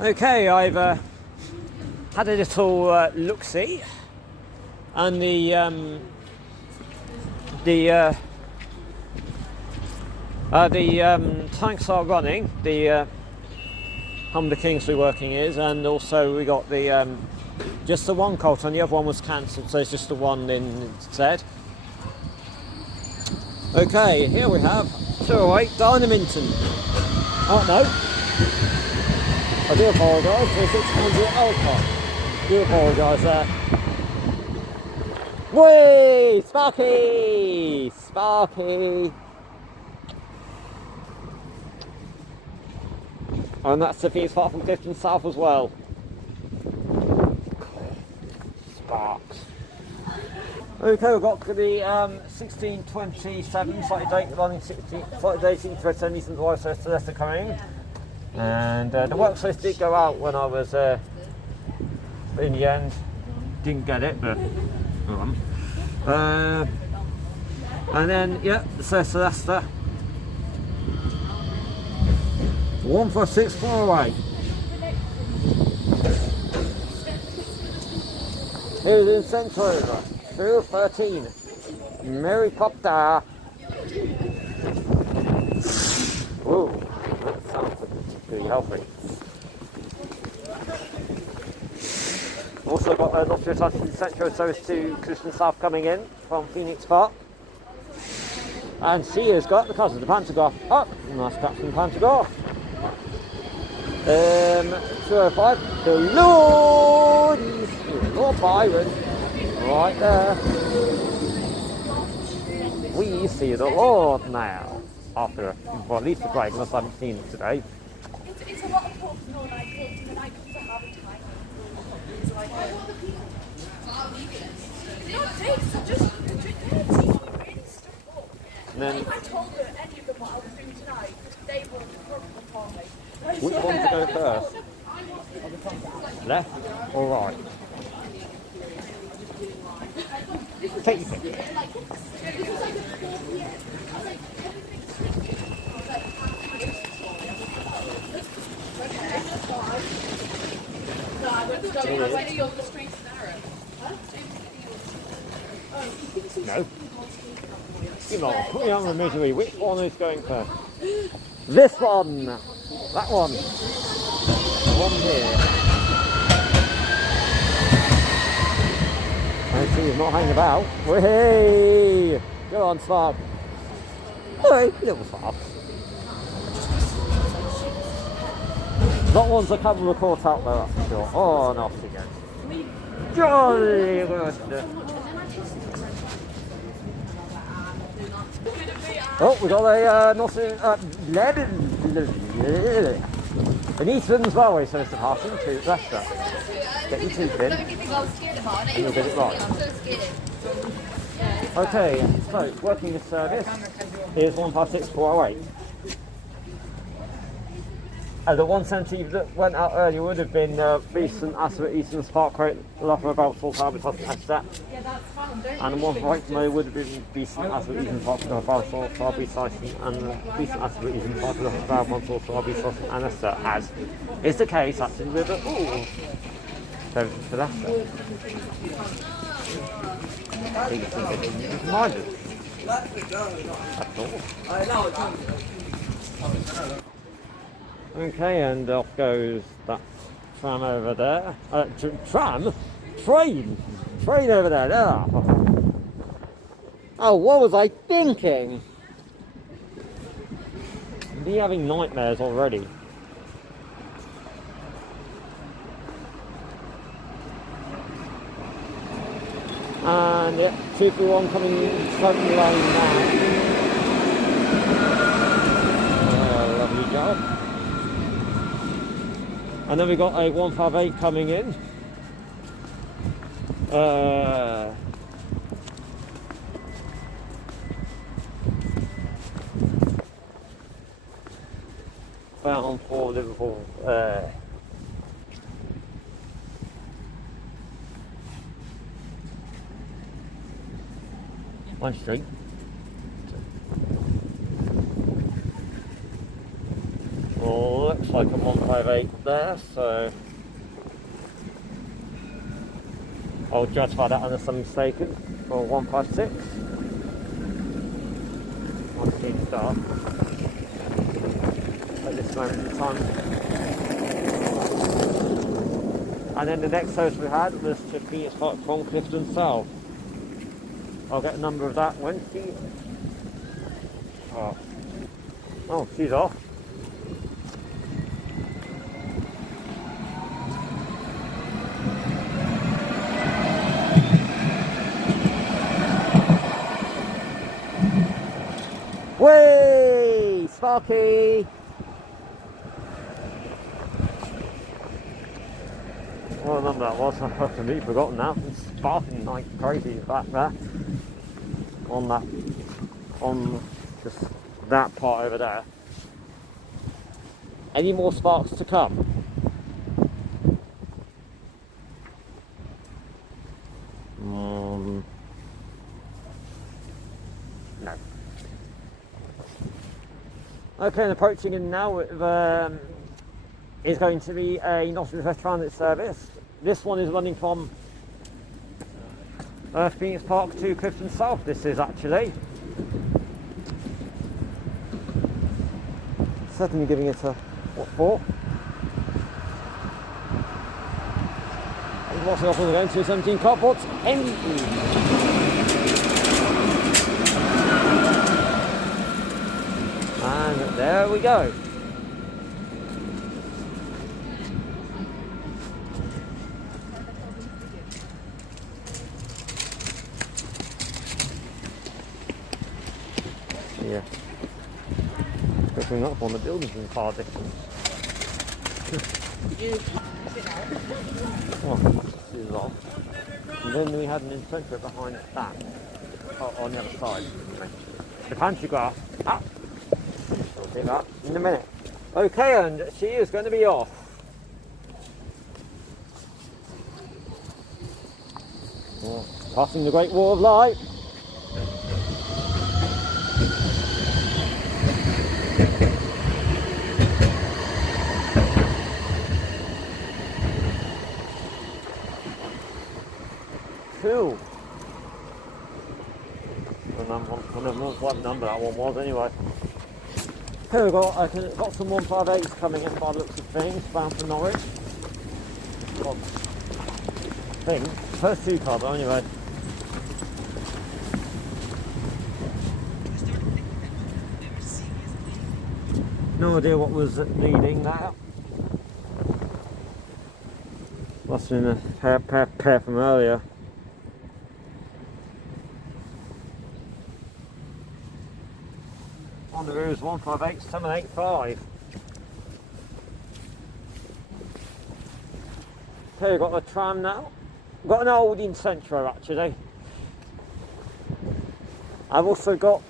Okay, I've had a little look-see, and the tanks are running. The Humber Kingsley working is, and also we got the just the one colt, and the other one was cancelled, so it's just the one instead. Okay, here we have 208 Dynaminton. Oh no, I do apologise for 600 Alcott. I do apologise there. Whee! Sparky! Sparky! And that's the piece far from Clifton South as well. Sparks. Okay, we've got the 1627 slightly date running 16 slightly dating for Eastern Drive, so Leicester coming. And the works list did go out when I was in the end. Didn't get it, but and then yeah, so Leicester. 146 away. Here's in Central 213. Mary Poptar. Whoa, that sounds pretty healthy. Also got an opposite touching Central service to Clifton South coming in from Phoenix Park. And she has got the cousin, the Pantograph up. Nice catch from Pantograph. 205, the Lord Byron, right there. We see the Lord now, after, well, at least a break, unless I haven't seen it today. It's a lot of talk and all night, and then I come to have a time. It's like, no, dates are just, really stuck up. And then, If I told her any of them what I was doing tonight, they would probably call me. which one to go first? Left or right? Take your pick. No. Come on, put me on the misery. Which one is going first? This one! That one! The one here. I see he's not hanging about. Hey! Go on, Spark. Hey, little Spark. Not ones that come with a caught out though, that's for sure. Oh, and off he goes. Jolly good. Oh, we got a an East Midlands Railway service passing to Leicester. Get your teeth in, and you'll get it right. Okay, so working the service is 156408. The 170 that went out earlier would have been Beeston, Asper, Eastern Park Road, Loughborough, Balfour, Harbour, Leicester. And the one for right tomorrow would have been Beeston, Asper, Eastern Park Road, Balfour, Harbour, Syson, and Beeston, Asper, Eastern Park Road, Balfour, Harbour, Syson, and Leicester, as is the case actually with the services for Leicester. Reminded. That's all. Okay, and off goes that tram over there. Tram? Train! Train over there. Oh, what was I thinking? Me having nightmares already. And yeah, 231 coming suddenly lane now. Lovely job. And then we got a 158 coming in. Bound for Liverpool. One street. Looks looks like a 158 there, so I'll justify that unless I'm mistaken for 156. Once again start at this moment in time. And then the next service we had was to Phoenix Park from Clifton South. I'll get a number of that when she... Oh, she's off. Way, Sparky! What number that was, I've completely forgotten now. It's sparking like crazy back there. On just that part over there. Any more sparks to come? No. Okay, and approaching in now with, is going to be a Nottingham Express Transit service. This one is running from Phoenix Park to Clifton South. This is actually certainly giving it a what for? And what's the opposite going to 17 carports empty. And there we go. Yeah. Picking up on the buildings in far distance. Oh, this is off. And then we had an incentive behind that. On the other side. The pantograph. Ah! We'll see that in a minute. Okay, and she is going to be off. Oh, passing the Great Wall of Light. Cool. I don't know what number that one was anyway. Here we go, I've got some 158s coming in by the looks of things, bound for Norwich. Well, first two cars anyway. No idea what was leading that. Must have been a pair from earlier. On the route is 158785. Okay, we've got the tram now. We've got an old in Centro actually. I've also got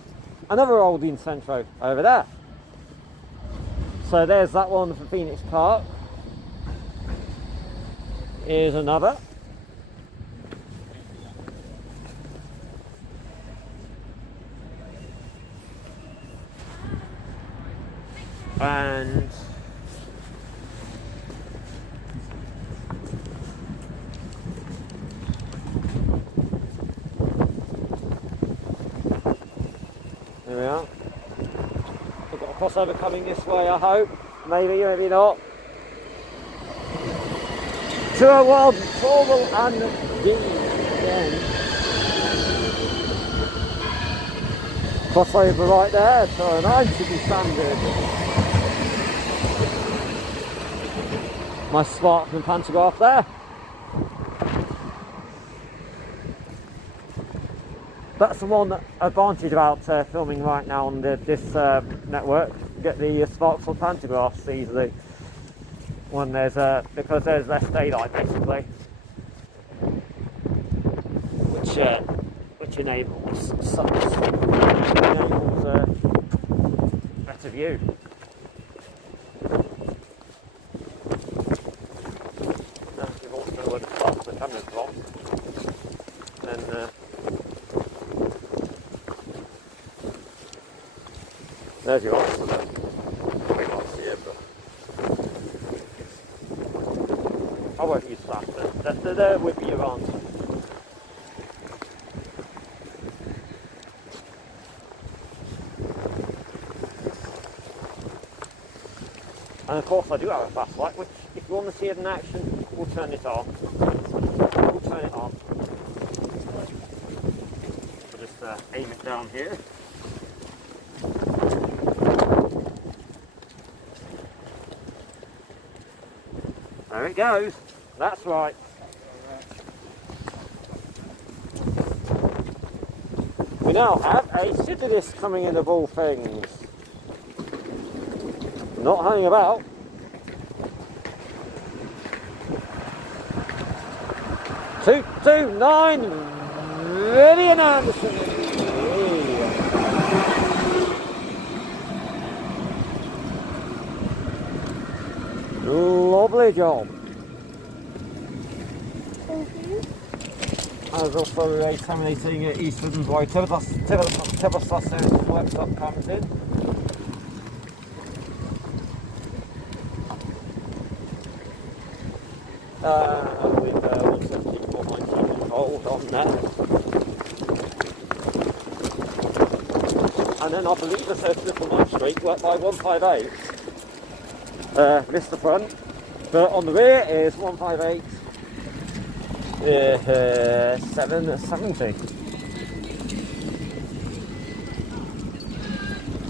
another old in Centro over there. So there's that one for Phoenix Park. Here's another. And there we are. We've got a crossover coming this way, I hope. Maybe, maybe not. To a world formal and D again. Crossover right there, so 9 to be standard. My Sparkman pantograph there. That's the one advantage about filming right now on this network. You get the sparks on pantographs easily when there's because there's less daylight basically, which enables better view. Now you've also know where the sparks are coming from, then there's your answer. Probably not see it, but I won't use that, but there would be your answer. And of course I do have a fast light, which if you want to see it in action, we'll turn it on. We'll turn it on. We'll just aim it down here. There it goes. That's right. We now have a city list coming in of all things. Not hanging about. Two, two, 9, Vivian Anderson. Lovely job. I was also terminating at East Midlands Railway. Tibber workshop comes in. With 174.19 hold on there. And then I believe the Circular 9 Street worked by 158. Missed the front, but on the rear is 158 770.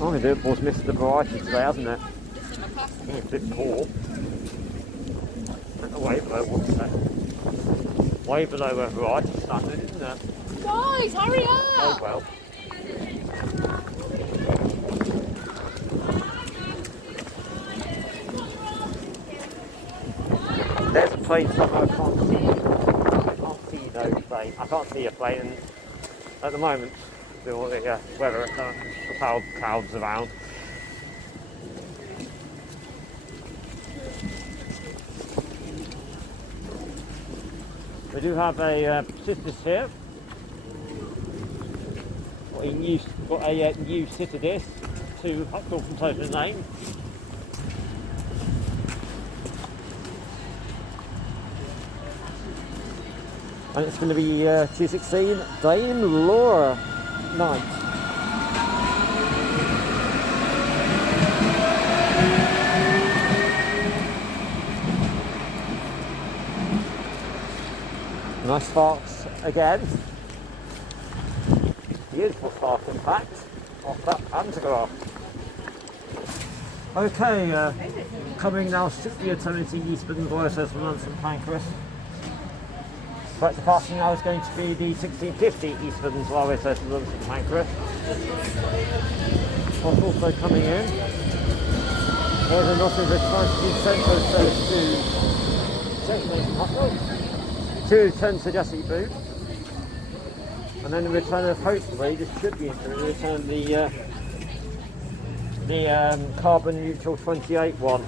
Only the was missed the variety today, hasn't it? It's a bit cool. Way below what's that? Way below a variety standard, isn't it? Guys, hurry up! Oh well. There's a plane somewhere I can't see. I can't see no plane. I can't see a plane at the moment. With all the weather, the clouds around. We do have a sisters here. Got a new sitter disc to Hucknall from Tottenham Lane. And it's going to be 216 Dame Laura Knight. Nice sparks again. Beautiful spark impact off that pantograph. Okay, coming now 60 eternity East Midlands Railway Settlement St Pancras. Right, the passing now is going to be the 1650 East Midlands Railway Settlement St Pancras. What's also coming in? There's a Nottingham Express Transit service to 10 to Jesse Boot. And then the return of hopefully this should be into the return the carbon neutral 28 one.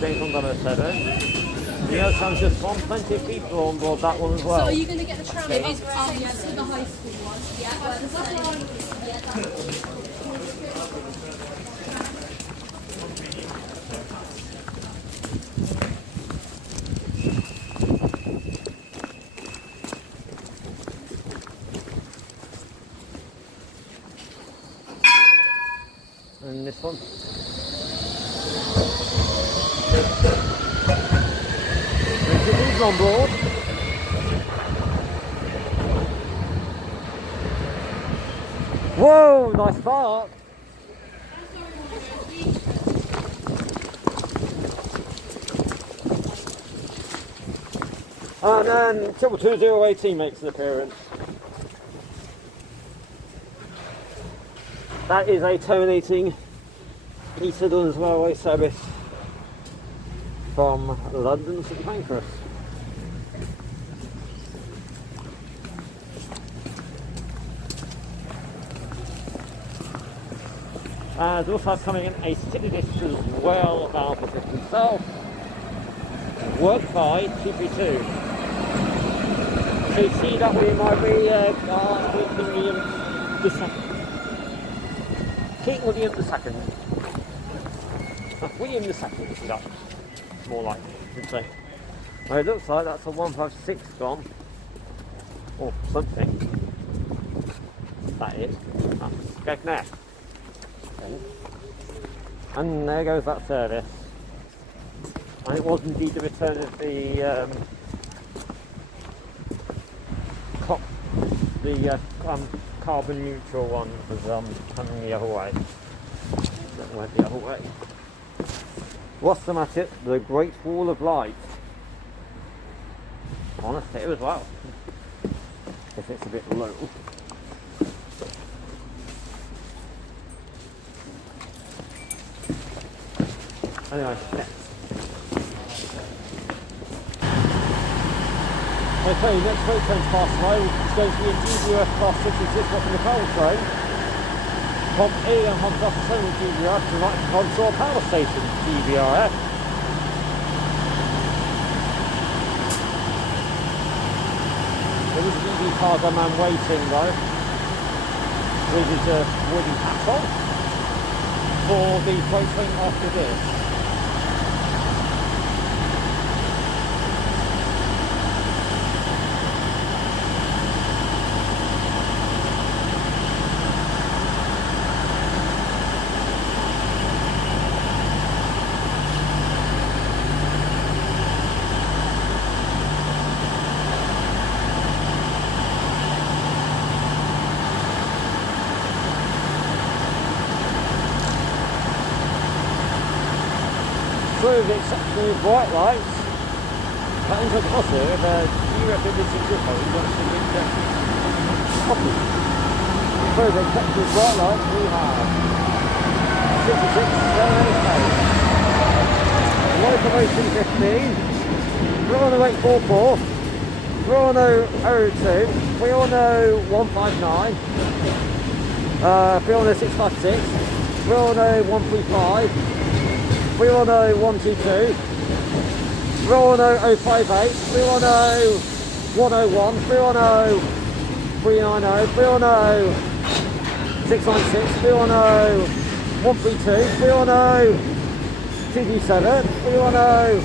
Things on number 7. The other time's just gone, plenty of people on board that one as well. So are you going to get the tram? It is to the high school one. And this one. Richard on board. Whoa, nice spark. And then 22018 makes an appearance. That is a terminating East Midlands Railway service from London to St Pancras. There's also coming in a city disk as well, bound for System South. Worked by 232. So CW might be King William II. King William II. William II, that's more like you'd say. Well, it looks like that's a 156 gone. Or something. That is. That's Skegness. Okay. And there goes that service. And it was indeed the return of the carbon neutral one was coming the other way. That went the other way. What's the matter? The Great Wall of Light. Honestly, as well. If it's a bit low. Anyway, next. Okay, next freight train's past away. It's going to be a GBRF class 66 from the power train. From A and Hunt off the Central GBRF to Nottingham Console Power Station GBRF. There is an EV cargo man waiting though, with his wooden hat on, for the freight train after this. Through the exceptionally bright lights, that into the crosser of a GBRF visiting group code, you actually need to copy. Through the exceptionally bright lights, we have 66, 788. Locomotion 15, 30844, 31002, 310 159, 310 656, 310 135, 310 122, 310 058, 310 101, 310 390, 310 696, 310 132, 310 227, 310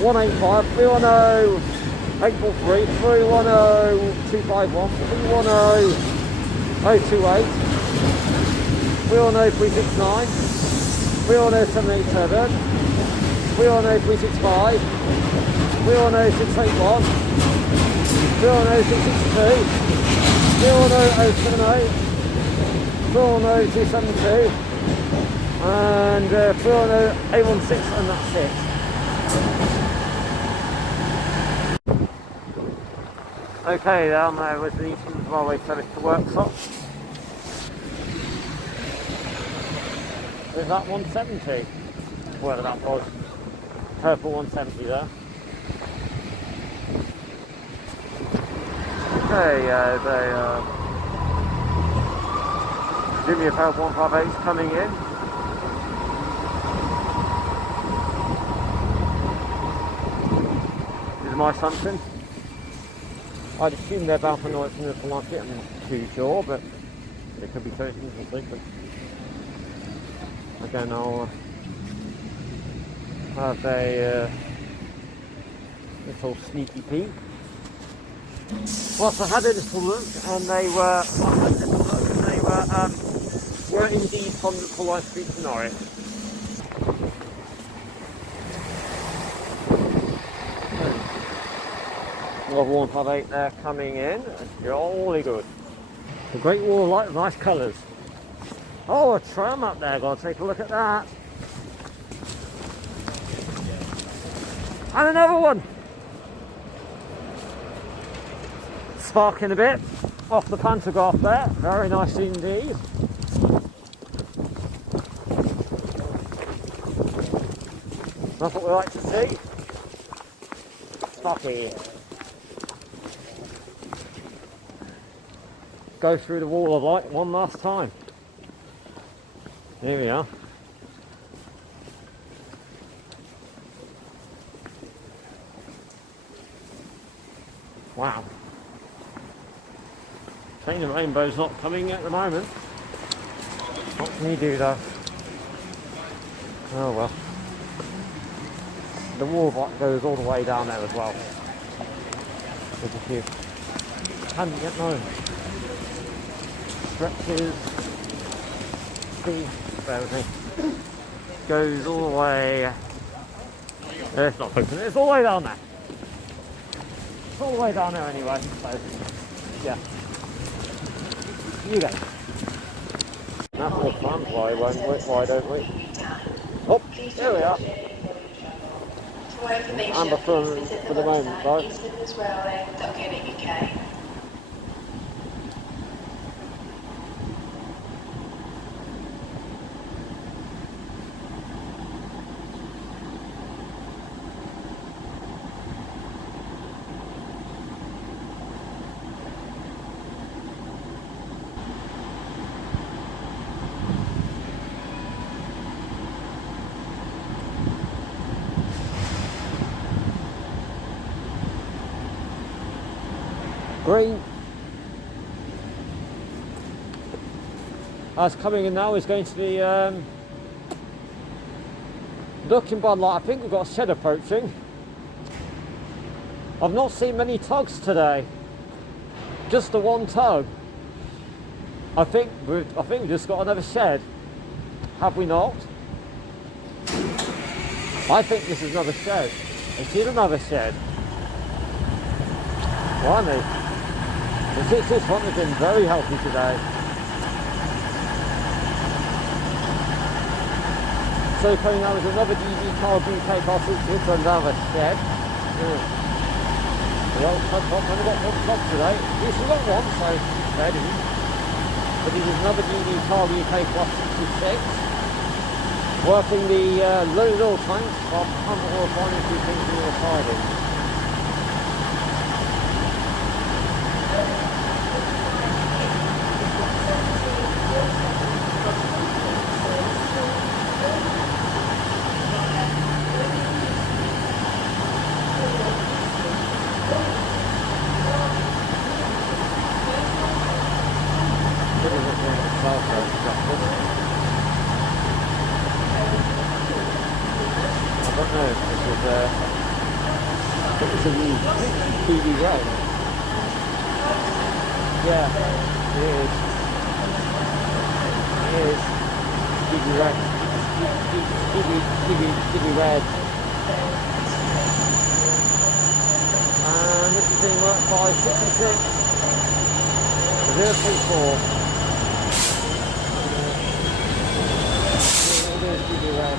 185, 310 843, 310 251, 310 028, 310 369, 310 787, 310 365, 310 681, 310 662, 310 078, 310 272, and 310 816, and that's it. Okay, down there was the East Midlands Railway service to Worksop. There's that 170, whatever that was, purple 170 there. Okay, the Junior Power 158 is coming in. This is my assumption. I'd assume they're bound for Norwich in the market, I'm not too sure, but it could be certain, we'll see. Again, I'll have a little sneaky peek. Whilst I had a little look, and they were indeed from the Full Life Street to Norwich. Another 158 there coming in, jolly good. The Great Wall of Light with nice colours. Oh, a tram up there, gotta take a look at that. And another one. Sparking a bit off the pantograph there, very nice indeed. That's what we like to see. Sparky. Go through the wall of light one last time. Here we are. Wow. Train of Rainbow's not coming at the moment. What can you do though? Oh well. The wall goes all the way down there as well. There's a few. Hadn't yet known. Stretches. See, bear with me. Goes all the way. It's not open. It's all the way down there. It's all the way down there anyway. So, yeah. You go. That's all fun. Why won't we? Why don't we? Oh, there we are. Amber for the moment, right? East Midlands Railway.co.uk. Green. That's coming in now is going to be looking by the light. I think we've got a shed approaching. I've not seen many tugs today. Just the one tug. I think we've just got another shed. Have we not? I think this is another shed. It is another shed. Blimey. This one has been very healthy today. So coming now is another GB car UK car 66 and another shed. Well, I've only got one top today. At least we've got one, so fair dues. But this is another GB car UK plus 66. Working the loaded oil tanks from 100 oil refining to things in the refining. It's a new TV road. Yeah, it is. It is. TV red. TV red. And this is being worked by 66 034. It is TV red.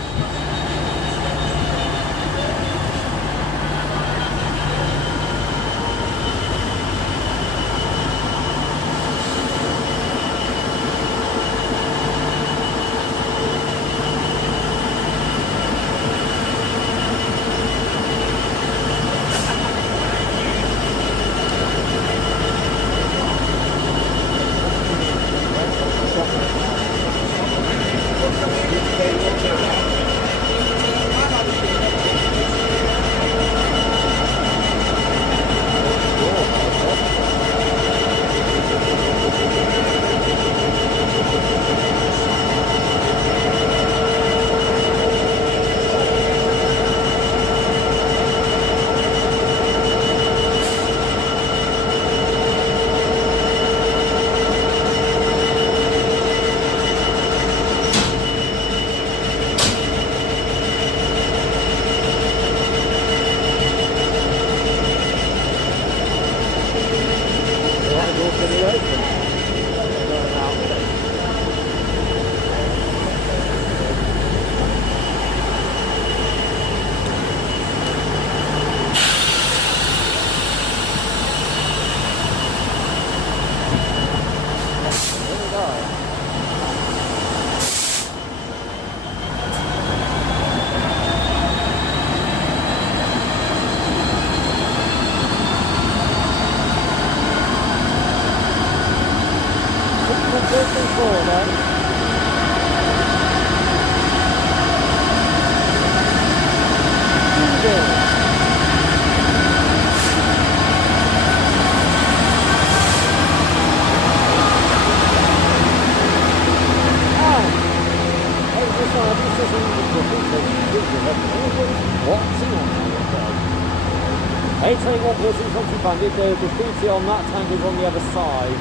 614 banded, the graffiti on that tank is on the other side.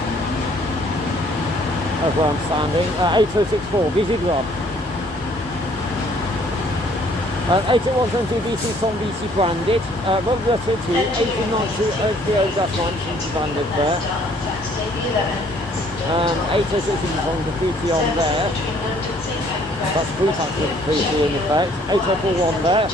That's where I'm standing. 8064, BC Grub. 88172 BC on BC branded. Road letter 2, 1892 OPO-19 banded there. 806 on graffiti on there. That's free tax with graffiti in effect. 8041 there.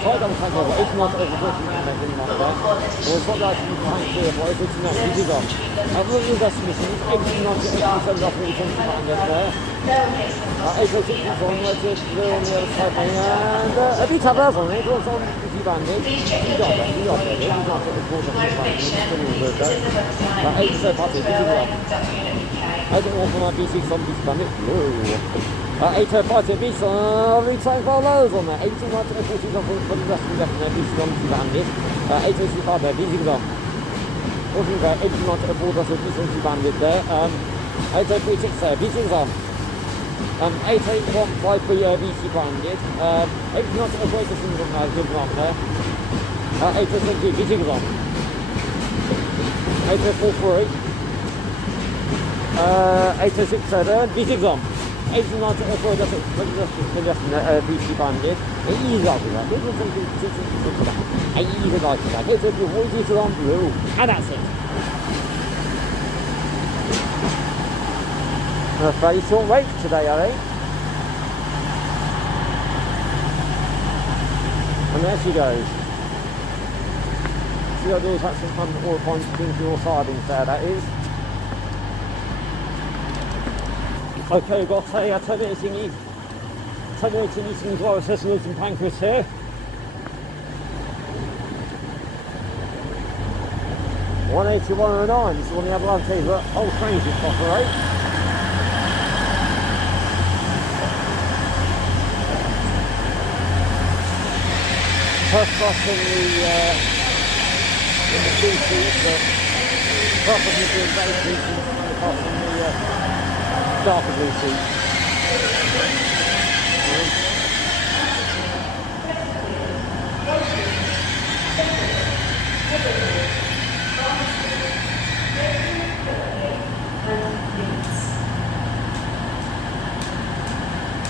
Sorry, I'm trying to go 89 over 40 in like that. Or it's not like you can't clear, but it's not easy gone. I've looked at the submissions, 89 to 87 off the 20 banded there. 806 is on, let's just go on the other side thing, and a bit of others on it, what's on if you banded. You got it, he's not at the quarter of the banded, it's pretty good though. 87 passes, this is one. I don't want for my B6 on this banded. Whoa. 805 bits on retain for lows on there. 18 to 40 on for the rest of the left there, bits on to banded. 805 there, bits on. Looking there, 18 to 40 on bits on to banded there. 8036 there, bits on. 8815 for BC banded. 18 to 40 on good one there. 820 bits on. 843. 867 bits on. 89 to 40 that's BC banded. Easy like that. This was something to that. I even like that. Here's a few voices on blue. And that's it. A very short wait today, I think. And there she goes. See how those had some fun oil points into your sardines there, that is. Okay, we've got a terminating eating as well as Cecil's and Pancras here. $180, $109, this is on the Avalanche, but whole trains is operate. First bus in the two seats, but possibly doing very decent and across on the darker blue seat.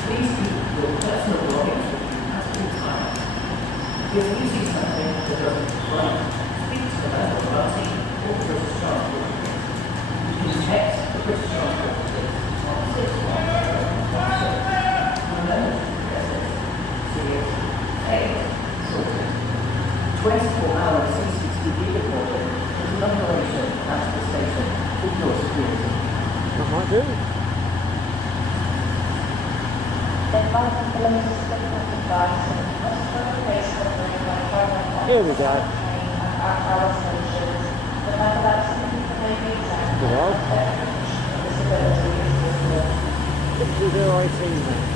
Please keep your personal belongings with you at all times. If you're using something that doesn't work, speak to the local party or the British Transport. You can text the British Transport on 24-hour CCTV recording is an operation at the station with your security. That might do. Here we go. Well, 6018.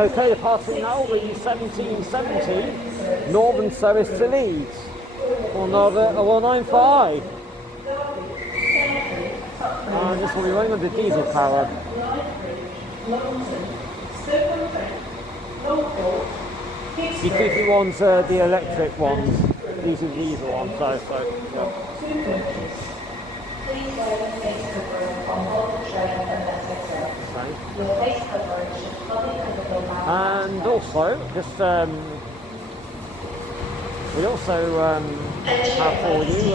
Okay, passing now the 1770 Northern Service to Leeds for another 195. And this will be running on the diesel power. The 51's the electric ones, these are the diesel ones, so yeah. And also, just we also have for you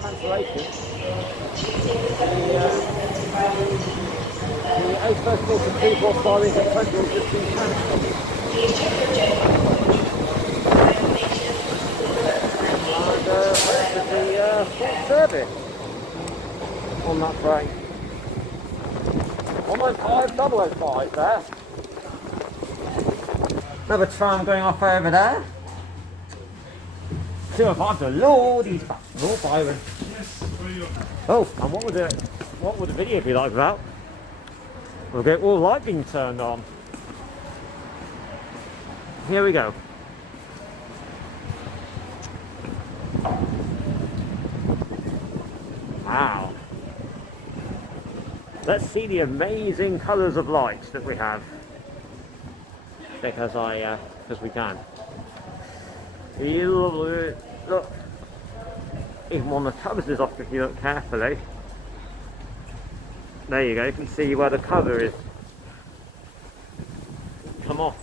cancellation. The 81st course of people starting at Central just been cancelled. And the full service on that train. 195 005 there. Another tram going off over there. 205 to Lordy's back. Lord Byron. Oh, and what would the video be like without? We'll get all light being turned on. Here we go. Wow. Let's see the amazing colours of lights that we have. Because we can. Look, even one of the covers is off if you look carefully. There you go, you can see where the cover is come off.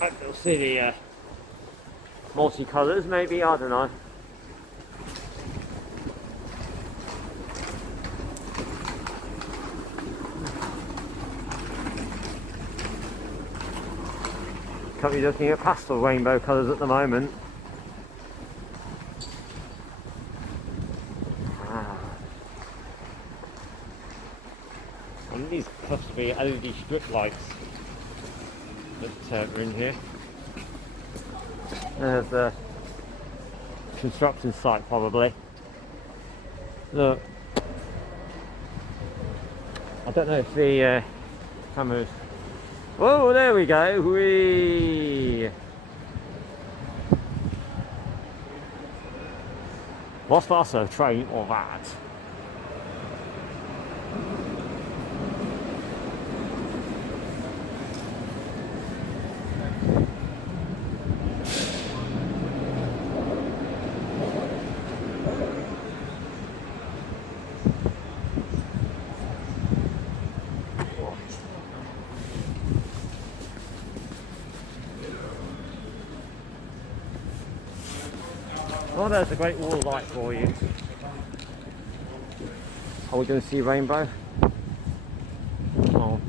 I hope you'll see the multi-colours maybe, I don't know. Can't be looking at pastel rainbow colours at the moment. Wow. And these must be LED strip lights that are in here. There's the construction site probably. Look. I don't know if the cameras. Oh, there we go. Whee! What's faster, a train or that? Oh, there's a great wall light for you. Are we going to see rainbow? Oh,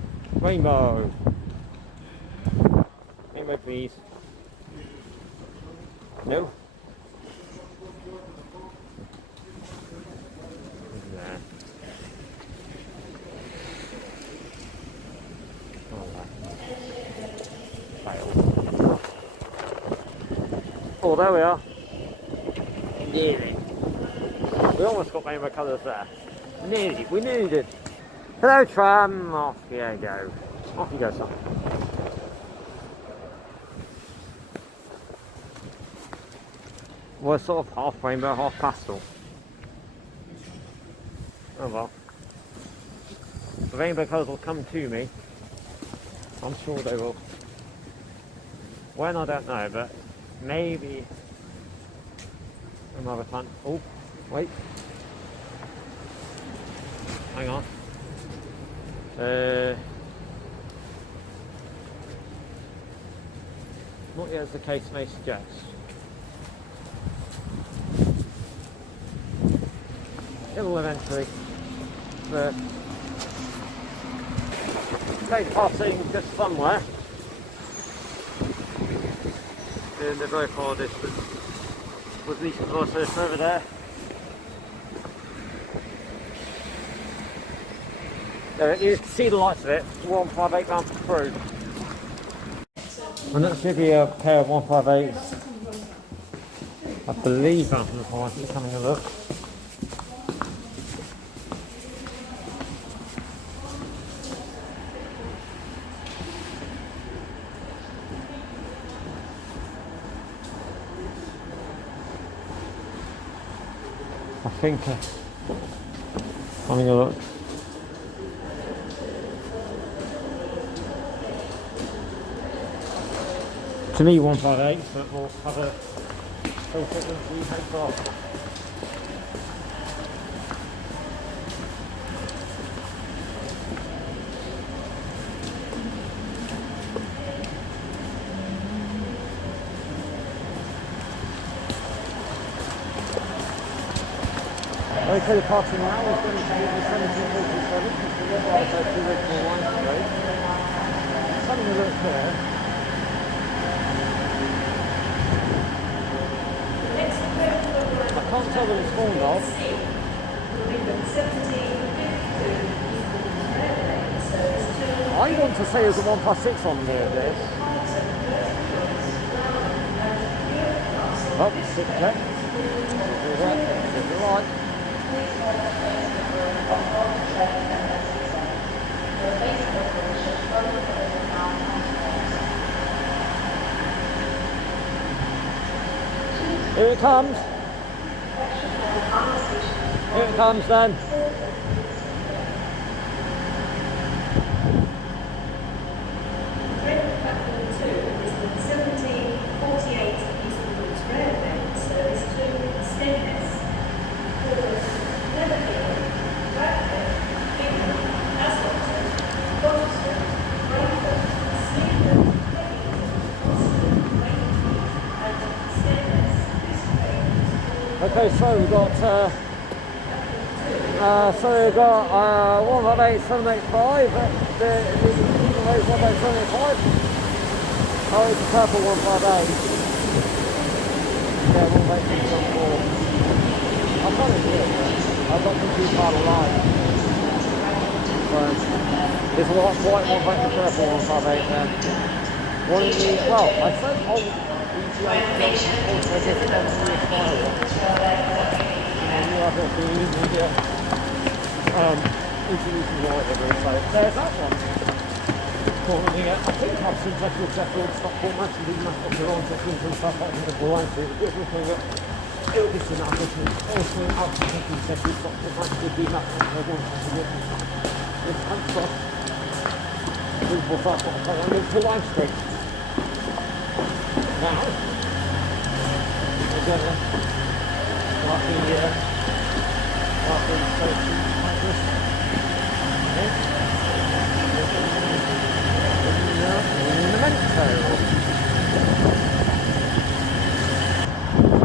rainbow! Rainbow, please. No? Nah. Oh, oh, there we are. Nearly. We almost got rainbow colours there. Nearly. We nearly did. Hello, tram. Off you go. Off you go, son. We're sort of half rainbow, half pastel. Oh well. The rainbow colours will come to me. I'm sure they will. When, I don't know, but maybe another time. Oh, wait. Hang on. Not yet as the case may suggest. It will eventually. But train passing just somewhere in the very far distance. Was least also over there. There, you can see the lights of it. 158 bound through. And that should be a pair of 158s. I believe bound from the point. Just having a look. I think having a look. To me 158, but we'll have a filter and see how far. Okay, the parking now is going to be the 1747, which is the original line straight. Just having a look there. I can't tell that it's spawned off. I I want to say there's a 1+6 on here, this. Oh, 6 check. If you like. Here it comes. Here it comes then. Platform 2 is the 1748 East Midlands Railway service to Skegness, Portsmouth, Netherfield, Bradford, Bingham, Ascot, Gloucester, Brayford, Sleaford, Headington, Austin, Wakefield and Skegness. This train is called... Okay, so we've got 158,785. The rate 1,875. Oh, it's a purple 158. Yeah, 1,874. I've got it here. I've got confused by the line. So there's a white 158 and purple 158 there. One in the, well, I said old ETA also just on the expire one. You have it being the introducing or whatever, so there's that one. Calling it, I think I've seen Sheffield, Stockport, Manchester, Newcastle, Toronto, Sheffield and stuff like that, the line through the business thing that it'll be soon after to also out to Sheffield, Stockport, Manchester, Newcastle, everyone has to get this comes off. People start to play on into line street. Now, we're gonna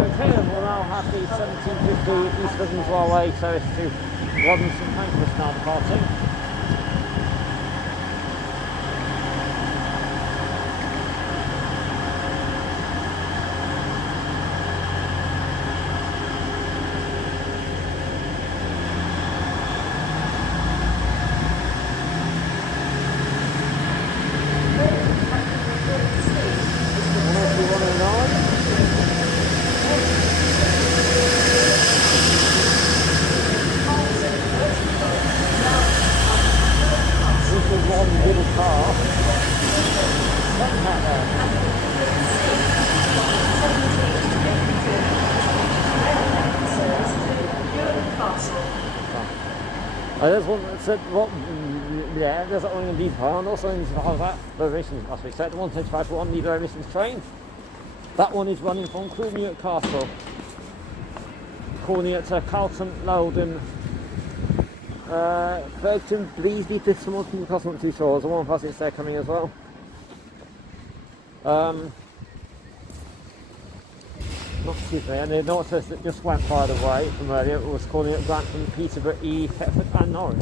Okay, we'll now have the 1750 East Midlands Railway service to Nottingham St Pancras now departing. There's one that said, well, yeah, there's that one in these and also in that emissions last week. So the 125 1 neither emissions train. That one is running from Coolmere Castle, Coolmere to Carlton, Loudon, Bergton, Bleasby, Piston, Newcastle, not too sure. There's a 1+6 there coming as well. Not too bad, and the notice that just went by the way from earlier was calling it Grantham, Peterborough, E, Thetford and Norwich.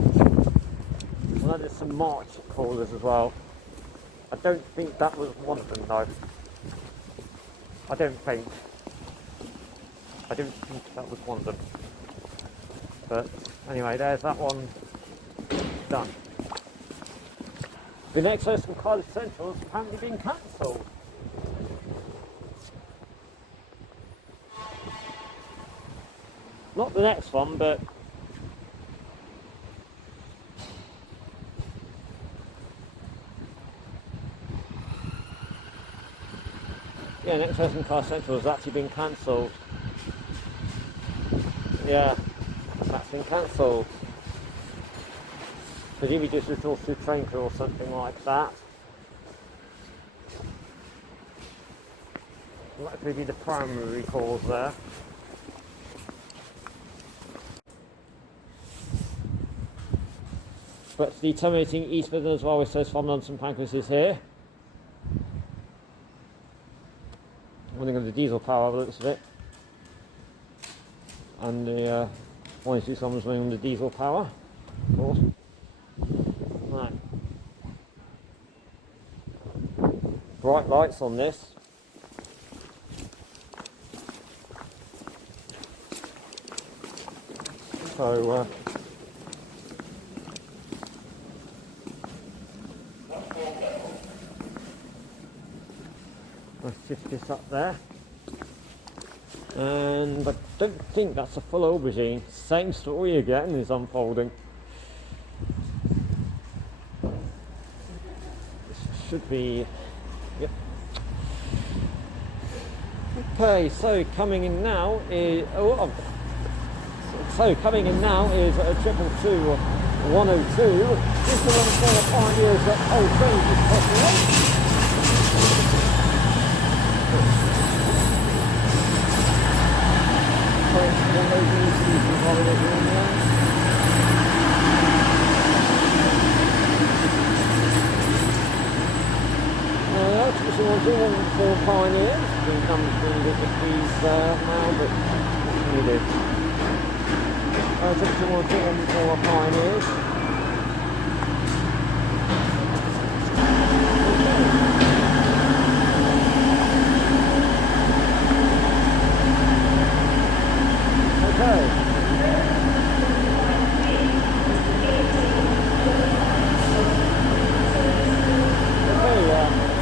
Well, there's some March callers as well. I don't think that was one of them though. I don't think that was one of them. But anyway, there's that one done. The next host from Cardiff Central has apparently been cancelled. Not the next one, but yeah, next person Car Central has actually been cancelled. Yeah, that's been cancelled. Presumably just resource to train crew or something like that. Likely be the primary cause there. But the terminating East Midlands Railway says from London St Pancras is here. Running on the diesel power by the looks of it. And the 127 is running on the diesel power, of course. Right. Bright lights on this. So Let's shift this up there. And I don't think that's a full aubergine. Same story again is unfolding. This should be, yep. Okay, so coming in now is, a 222 102. This is one for the pioneers that Old Trains is possible. One for pioneers. Been done through the these now, but what can you do? One for pioneers. Okay.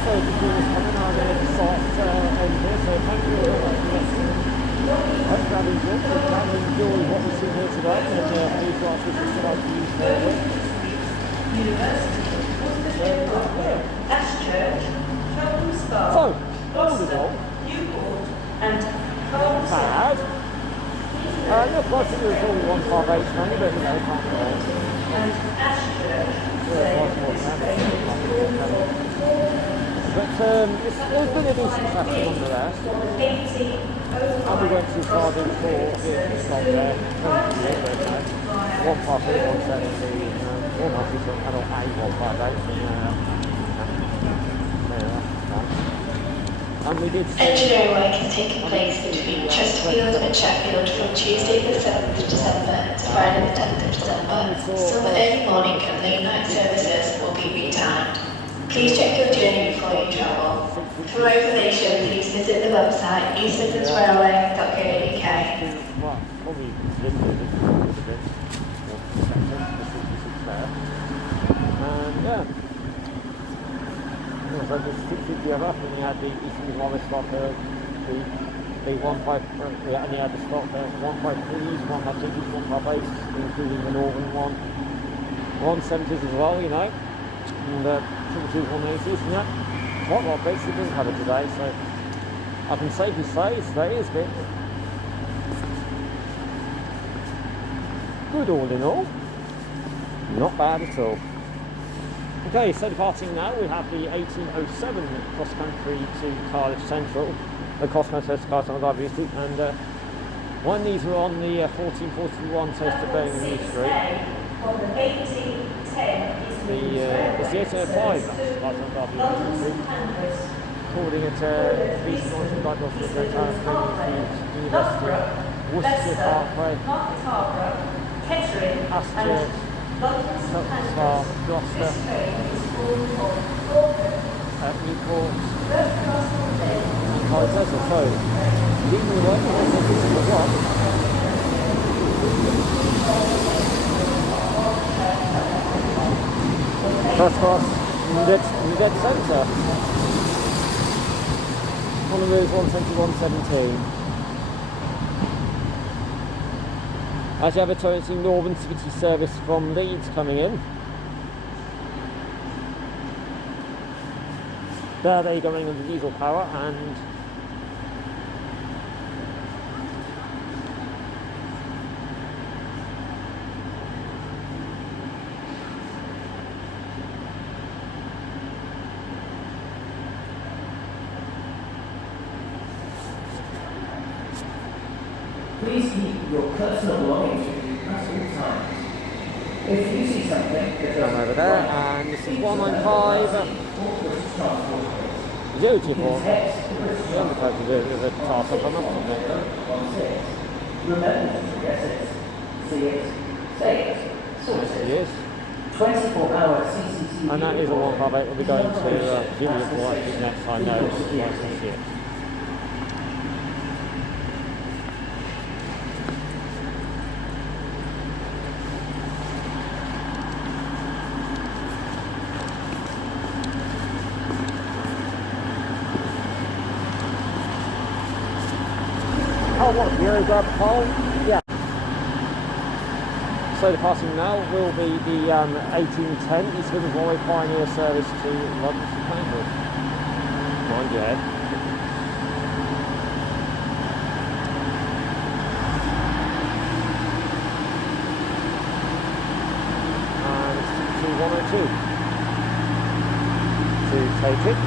So the crew is coming, I'm going to start end here, so thank you very much for listening. I hope you have enjoyed what we've seen here today, and please like to subscribe to use forward. So, all in all, not bad. The pricing was only 158 money, but you know, can't go on. But it was pretty decent traffic nonetheless. I'll be going too far in for it to stop there. 158, 170, almost an adult A158. And we did Engineering work is taking place between Chesterfield and Sheffield from Tuesday the 7th of December to Friday the 10th of December. Some early morning and late night services will be retimed. Please check your journey before you travel. For more information, please visit the website eastmidlandsrailway.co.uk. Well, probably and yeah. So the GBRF, and you had the East Midlands stock, the 153, and you had the stock 153s, 152s, 158s, including the northern one, 170s as well, you know, and 222s, 180s, and yeah, quite a lot of bases been covered today, so I can safely say today has been good all in all, not bad at all. Okay, so departing now, we have the 1807 cross country to Cardiff Central, the cross country to Cardiff Central Derby Street, and when these were on the 1441 toast to Birmingham New Street, it's the 805 that's Cardiff Central Derby Street, calling it East Northern Diagnostic Hotel, Birmingham University, Worcester Parkway, Astor, Star, Gloucester, Newport, and Cardiff. So, leaving the work, this is the block. First class, dead centre. One of those 120, 117. As you have a Torrance Northern City service from Leeds coming in. There they go running under diesel power, and Please keep your personal belongings with you at all times. If you see something that come over there, and this is 195 024. The undercoat is a task up on the remember to forget it. See it, say it, sort Yes, it. it is. 24-hour CCTV. And that is a 158. We'll be going to Julian for I think next time. No, it's see it. Oh, what? You're grab a pole? Yeah. So the passing now will be the 1810 East Midlands Railway Pioneer service to London to Cambridge. Mind your head. And it's to 102 to take it.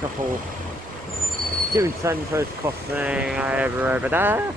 Couple student centres costing over there.